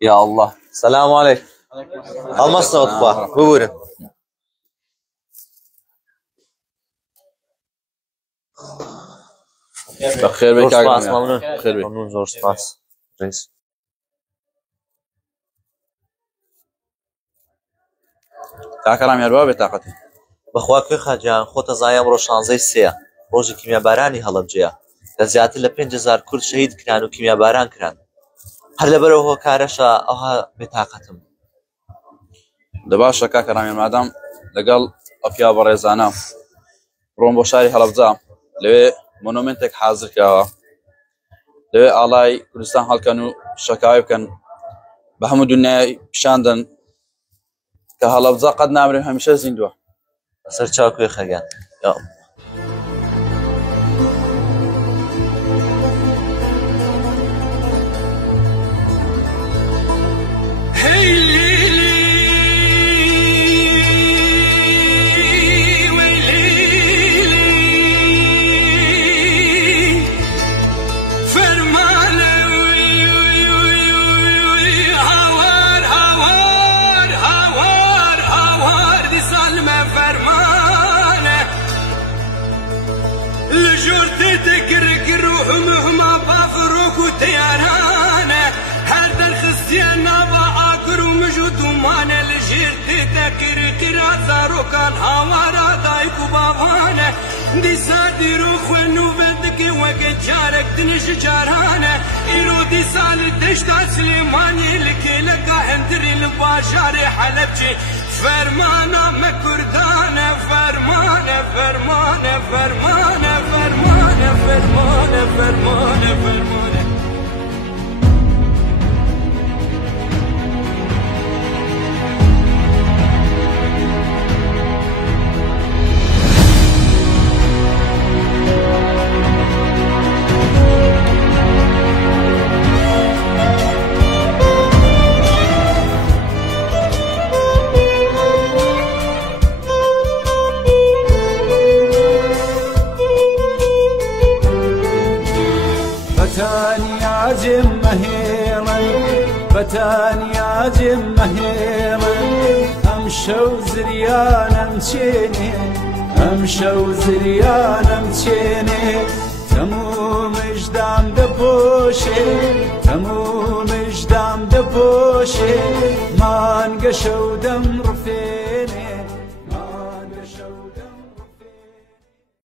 يا الله. السلام عليكم. المصنع اطباق بورن. بخير بك سپاس ممنون. بخير بك. ممنون زور سپاس رئیس. کاکەڕام یاربا بێتاقەتی. بەخوا کوێ خاجیان خۆتە زای ئەمڕۆ 16ی سێیە ڕۆژی کیمیابارانی هەڵەبجەیە کە زیاتر لە 5000 کورد شەهید کران و کیمیاباران کران. هەر لەبەرەوە هۆکارەشە ئەوها بێتاقەتم. دەباشە کاکەڕامیان مادام لەگەڵ ئەو پیا بەڕێزانە ڕۆم بۆ شاری هەڵەبجە لەوێ مۆنومنتێک حازر کراوە لەوێ ئاڵای کوردستان هەڵکەن و شەکاوی بکەن بە هەموو دنیای پیشاندن کە هەڵەبجە قەت نامرێ هەمیشە زیندووە. سەر چاو کوێ خەگیان. كان هوارا دايك وبابانا دي سادي روخ ونوبتك وقت جارك تنش جارانه إيرو دي سال تشتا سليماني لكي لقا هندري الباشاري حلبجي فرمانا مكردانه فرمانه فرمانه فرمانه فرمانه فرمانه فرمانه فرمانه بەتانیا جێمەهێڵن ئەم شەو زریانەم چێنێ ئەم شەو زریانەم چێنێ تەموو مژدام دەپۆشێ تەموو مژدام دەپۆشێ مانگە شەو دەم ڕفێنێ